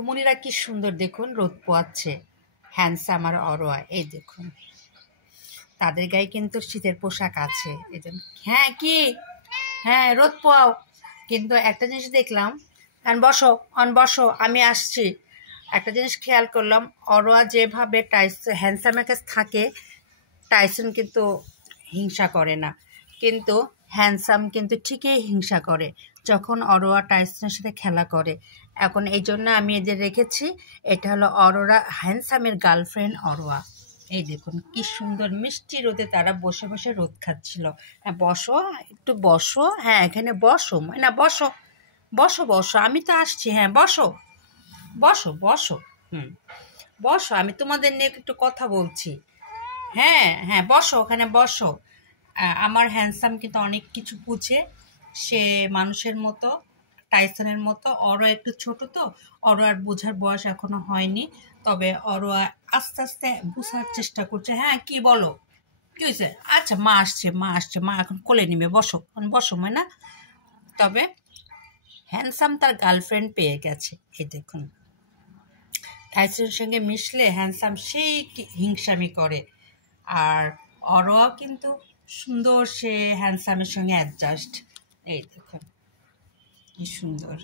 নাতুমণিরা কি সুন্দর দেখুন, রোদ পোয়াচ্ছে। হ্যান্ডসাম আর অরোয়া, এই দেখুন তাদের গায়ে কিন্তু শীতের পোশাক আছে। এই জন্য হ্যাঁ কি হ্যাঁ রোদ পোয়াও। কিন্তু একটা জিনিস দেখলাম, বসো বসো আমি আসছি। একটা জিনিস খেয়াল করলাম, অরোয়া যেভাবে হ্যান্ডসামের কাছে থাকে, টাইসন কিন্তু হিংসা করে না। কিন্তু হ্যান্ডসাম কিন্তু ঠিকই হিংসা করে যখন অরোয়া টাইসনের সাথে খেলা করে। এখন এই জন্য আমি এদের রেখেছি। এটা হলো অরোরা হ্যান্ডসামের গার্লফ্রেন্ড অরোয়া। এই দেখুন কি সুন্দর মিষ্টি রোদে তারা বসে বসে রোদ খাচ্ছিল। হ্যাঁ বসো, একটু বসো, হ্যাঁ এখানে বসো, না বসো বসো বসো, আমি তো আসছি, হ্যাঁ বসো বসো বসো। বসো, আমি তোমাদের নিয়ে একটু কথা বলছি। হ্যাঁ হ্যাঁ বসো, ওখানে বসো। আমার হ্যান্ডসাম কিন্তু অনেক কিছু বুঝে, সে মানুষের মতো, টাইসনের মতো। ওরও একটু ছোট, তো ওরও আর বোঝার বয়স এখনো হয়নি। তবে ওরও আস্তে আস্তে বোঝার চেষ্টা করছে। হ্যাঁ কি বলো, কি হয়েছে? আচ্ছা মা আসছে, মা এখন কোলে নিবে, বসো বসো না। তবে হ্যান্ডসাম তার গার্লফ্রেন্ড পেয়ে গেছে। এই দেখুন টাইসনের সঙ্গে মিশলে হ্যান্ডসাম সেই হিংসামি করে। আর অরোয়া কিন্তু সুন্দর, সে হ্যান্ডসামের সঙ্গে অ্যাডজাস্ট। এই দেখুন কি সুন্দর।